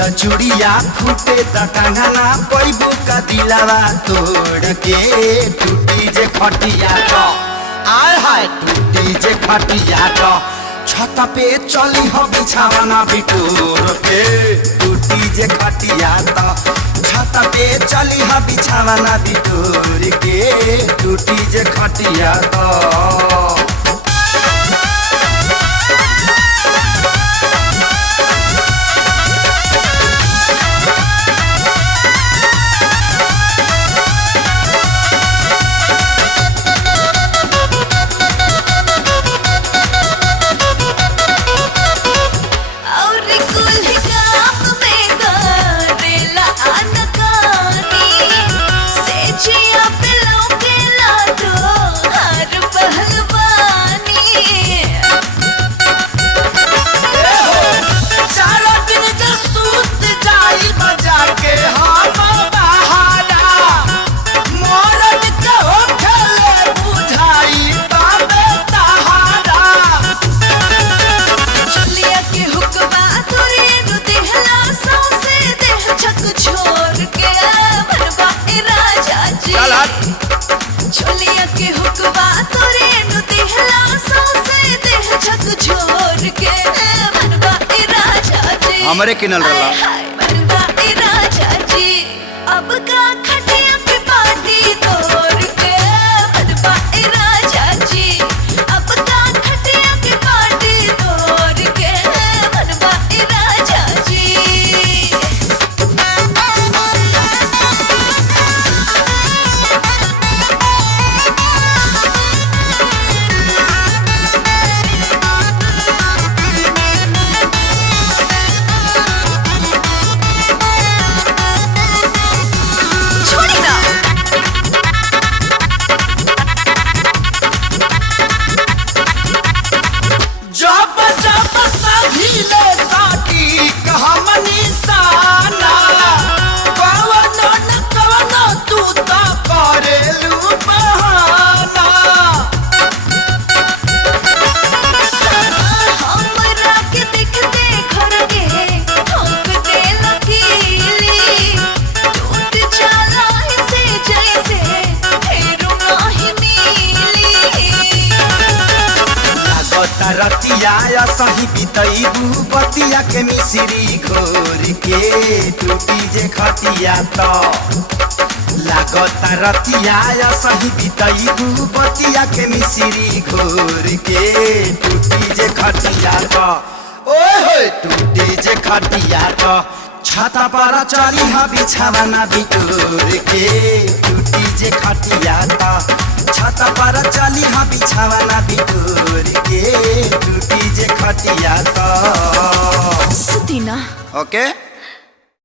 द चूड़िया फूटे द कंगना पैबू का दिलावा तोड़ के टूटी जे खटिया तो आय हाय टूटी जे खटिया तो छत पे चली हो बिछावना बिटोर के टूटी जे खटिया तो छत पे चली हो बिछावना बिटोर के टूटी जे खटिया तो छोलिया के हुकवा तोरे नु दिहला सौसे देह छक छोड़ के मनवा ए राजा जी हमरे किनल रहला हाय मनवा ए राजा जी अब का खटिया पे पार्टी तोड़ के मनवा ए राजा जी अब का खटिया के पार्टी तोड़ के मनवा ए राजा जी रतिया सही बितैबू बतिया के मिश्री घोर के टूटी जे खटिया तो लागता रतिया सही बितैबू बतिया के मिश्री घोर के टूटी जे खटिया तो ओए टूटी जे खटिया तो छाता पर चली हा बिछावना बिटोर के टूटी जे खटिया तो छाता पर चली हा बिछावना बिटोर के टूटी जे खटिया तो सुती ना ओके